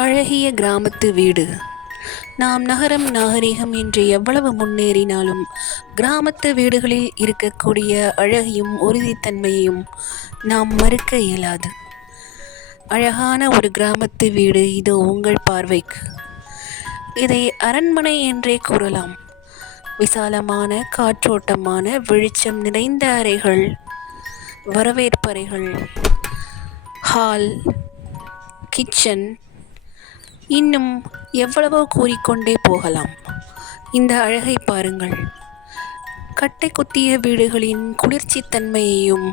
அழகிய கிராமத்து வீடு. நாம் நகரம் நாகரிகம் என்று எவ்வளவு முன்னேறினாலும் கிராமத்து வீடுகளில் இருக்கக்கூடிய அழகையும் உறுதித்தன்மையையும் நாம் மறுக்க இயலாது. அழகான ஒரு கிராமத்து வீடு இது உங்கள் பார்வைக்கு. இதை அரண்மனை என்றே கூறலாம். விசாலமான, காற்றோட்டமான, வெளிச்சம் நிறைந்த அறைகள், வரவேற்பறைகள், ஹால், கிச்சன், இன்னும் எவ்வளவோ கூறிக்கொண்டே போகலாம். இந்த அழகை பாருங்கள். கட்டை குத்திய வீடுகளின் குளிர்ச்சித்தன்மையையும்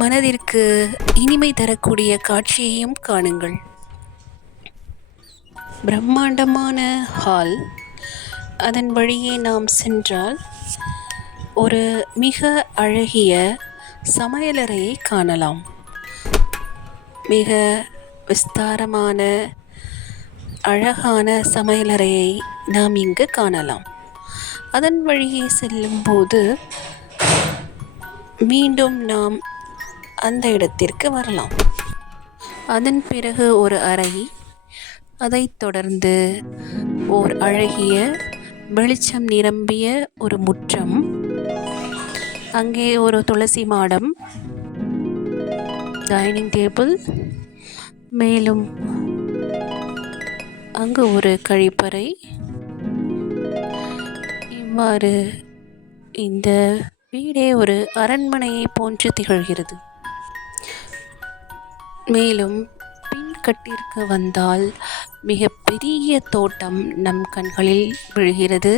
மனதிற்கு இனிமை தரக்கூடிய காட்சியையும் காணுங்கள். பிரம்மாண்டமான ஹால். அதன் வழியே நாம் சென்றால் ஒரு மிக அழகிய சமையலறையை காணலாம். மிக விஸ்தாரமான அழகான சமையலறையை நாம் இங்கு காணலாம். அதன் வழியே செல்லும்போது மீண்டும் நாம் அந்த இடத்திற்கு வரலாம். அதன் பிறகு ஒரு அறை, அதைத் தொடர்ந்து ஓர் அழகிய வெளிச்சம் நிரம்பிய ஒரு முற்றம், அங்கே ஒரு துளசி மாடம், டைனிங் டேபிள், மேலும் அங்கு ஒரு கழிப்பறை. இவ்வாறு இந்த வீடே ஒரு அரண்மனையை போன்று திகழ்கிறது. மேலும் பின்கட்டிற்கு வந்தால் மிக பெரிய தோட்டம் நம் கண்களில் விழுகிறது.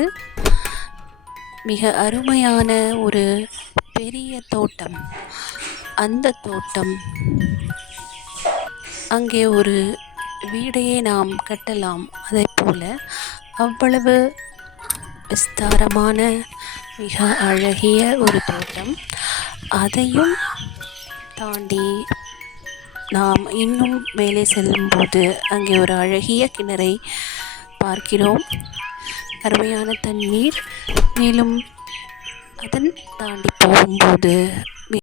மிக அருமையான ஒரு பெரிய தோட்டம். அந்த தோட்டம், அங்கே ஒரு வீடையே நாம் கட்டலாம். அதை போல அவ்வளவு விஸ்தாரமான மிக அழகிய ஒரு தோட்டம். அதையும் தாண்டி நாம் இன்னும் மேலே செல்லும்போது அங்கே ஒரு அழகிய கிணறை பார்க்கிறோம். அருமையான தண்ணீர். மேலும் அதன் தாண்டி போகும்போது